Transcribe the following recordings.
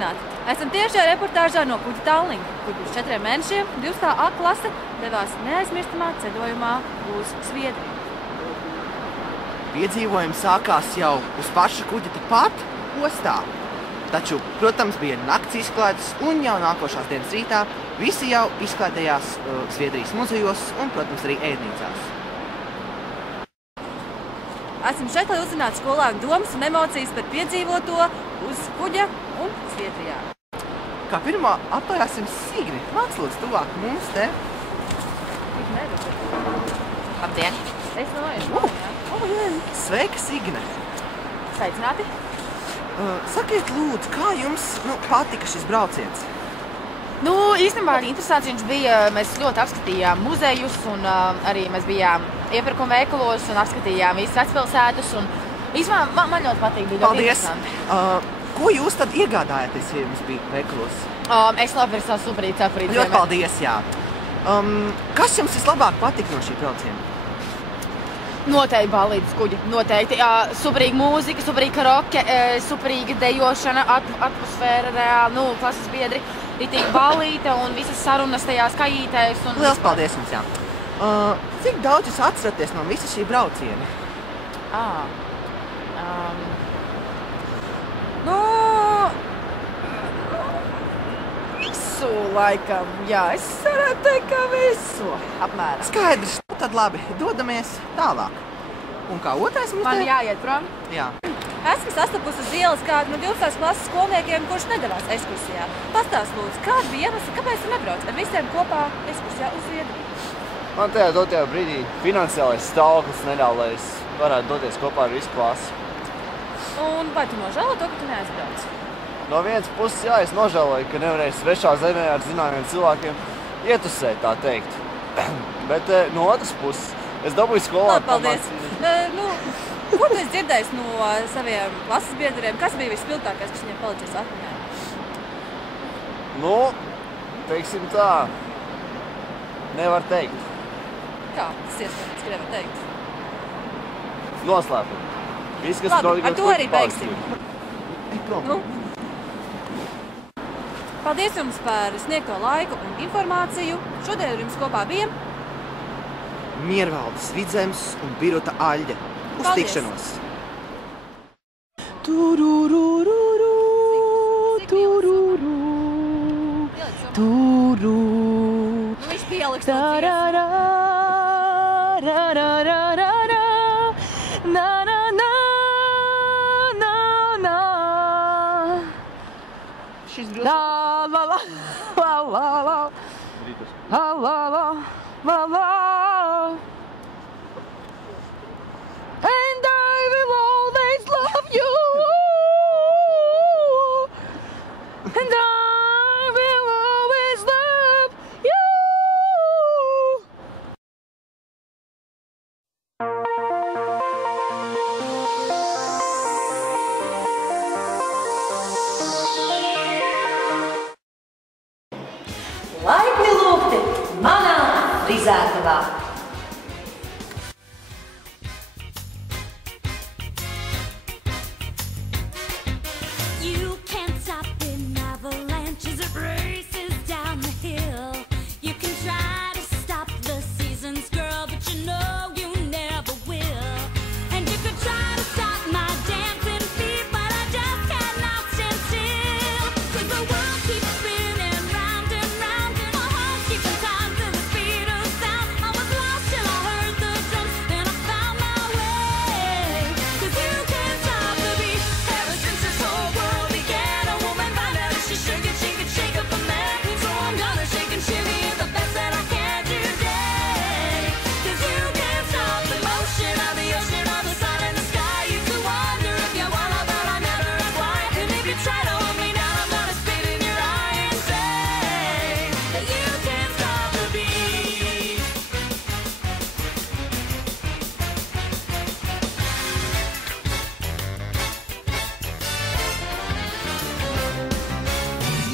Sveicināti! Esam tiešā reportāžā no kuģa Tallink, kur pirms 4 mēnešiem 12. A klase devās neaizmirstamā ceļojumā uz Zviedriju. Piedzīvojumi sākās jau uz paša kuģa tepat ostā. Taču, protams, bija nakts izklaides un jau nākošās dienas rītā visi jau izklaidējās Zviedrijas muzejos un, protams, arī ēdnīcās. Esam šeit, lai uzzinātu skolānu domas un emocijas par piedzīvoto uz kuģa un Zviedrijā. Kā pirmā aptaujāsim Signi. Nāc lūdzu tuvāk mums te. Labdien! Es nojaušu. Sveika, Signe! Sveicināti! Sakiet lūdzu, kā jums patika šis brauciens? Īstenībā interesants viņš bija. Mēs ļoti apskatījām muzejus un arī mēs bijām iepirkuma veikalos un apskatījām visas vecpilsētas. Īstenībā man ļoti patīk, bija ļoti interesanti. Ko jūs tad iegādājāties, ja jums bija veikalos? Es nopirku savu superīgu cepurīti. Ļoti paldies, jā. Kas jums vislabāk patika no šī brauciena? Noteikti ballītes kuģi, noteikti. Superīga mūzika, superīga karaoke, superīga dejošana, atmosfēra reāli, klases biedri, ritīgi ballīte un visas sarunas tajās kajītēs. Liels paldies jums, jā. Cik daudz jūs atceraties no visa šī brauciena? Visu laikam, jā, es varētu teikt, ka visu apmēram. Skaidrs, tad labi, dodamies tālāk. Un kā otrais mums Man jāiet prom? Jā. Esmu sastapusi uz ielas kādu no 12. klases skolniekiem, kurš nedavās ekskursijā. Pastāst lūdzu, kāda bija iemesla, kāpēc tu nebrauc ar visiem kopā ekskursijā uz Zviedriju? Man tajā dotajā brīdī finansiālais stāvoklis neļauj, lai es varētu doties kopā ar visu klasi. Un vai tu nožēlo to, ka tu neaizbrauc? No vienas puses, jā, es nožēloju, ka nevarēju svešā zemē ar zināmiem cilvēkiem ietusēt, tā teikt. Bet no otras puses, es dabūju skolā Paldies! Ko tu esi dzirdējis no saviem klases biedriem? Kas bija vispilgtākais, kas viņiem palicis atmiņā? Teiksim tā, nevar teikt. Kā tas iespējams, ka nevar teikt? Noslēpumi. Viss, kas Labi, ar to arī beigsim. Paldies jums par sniegto laiku un informāciju. Šodien ar jums kopā bija Miervaldes Vidzems un Birota Aļģe. Uz tikšanos! Tururururu, tururu, turu. Viņš pieliks to Tarara, rarararara, na na na, na na. La la la, la la la, la la la, la la. And I will always love you. And I will always love you. Laipni lūgti manā frizētavā! You can't stop an avalanche as it races down the hill. You can try to stop the seasons, girl, but you know you never will. And you could try to stop my dancing feet, but I just cannot stand still. 'Cause the world keeps spinning round and round, and my heart keeps in time to the speed of sound. I was lost till I heard the drums, then I found my way. 'Cause you can't stop the beat. Ever since this whole world began, a woman found out that she could shake up a man. So I'm gonna shake and shimmy in the best that I can today. 'Cause you can't stop the motion of the ocean, of the sun and the sky. You could wonder if you wanna, but I never ask why. And if you try to hold me down, I'm gonna spit in your eye and say that you can't stop the beat.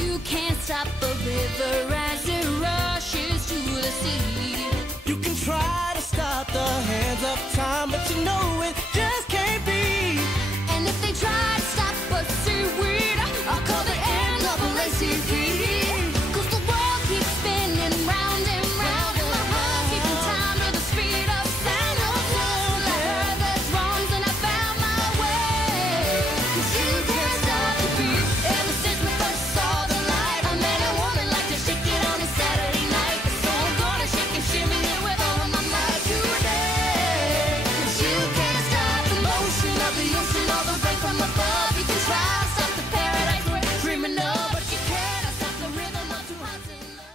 You can't stop the river as it rushes to the sea. You can try to stop the hands of time, but you know it just can't be. And if they try to stop us, seaweed, I'll call the end 'Cause the world keeps spinning round and round, and my heart keeping time to the speed of sound. I heard the drums and I found my way. 'Cause you can't stop the beat. Ever since we first saw the light, I met a woman like to shake it on a Saturday night. So I'm gonna shake and shimmy it with all of my might today. 'Cause you can't stop the motion of the ocean or the rain from above. You can try to stop the paradise we're dreaming of, but you can't stop the rhythm of two hearts in love.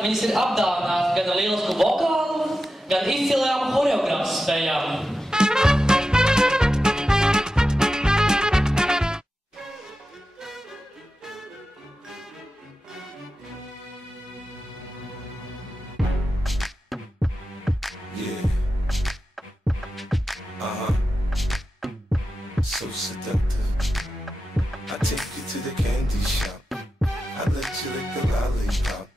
Viņas ir apdāvinātas gan ar lielisku vokālu, gan izcilajām horeogrāfijas spējām. So seductive. I take you to the candy shop. I let you lick the lollipop.